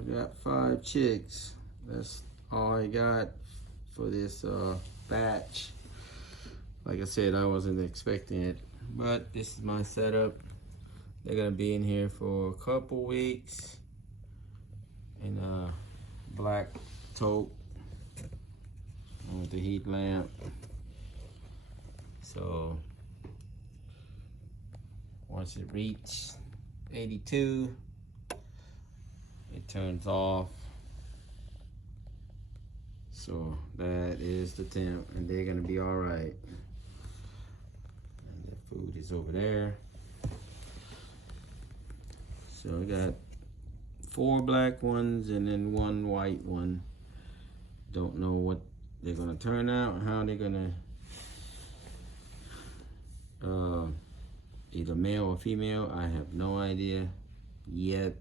I got 5 chicks. That's all I got for this batch. Like I said, I wasn't expecting it, but this is my setup. They're gonna be in here for a couple weeks in a black tote with the heat lamp. So once it reaches 82, it turns off. So that is the temp, and they're gonna be all right. And the food is over there. So I got 4 black ones and then 1 white one. Don't know what they're gonna turn out, how they're gonna either male or female. I have no idea yet.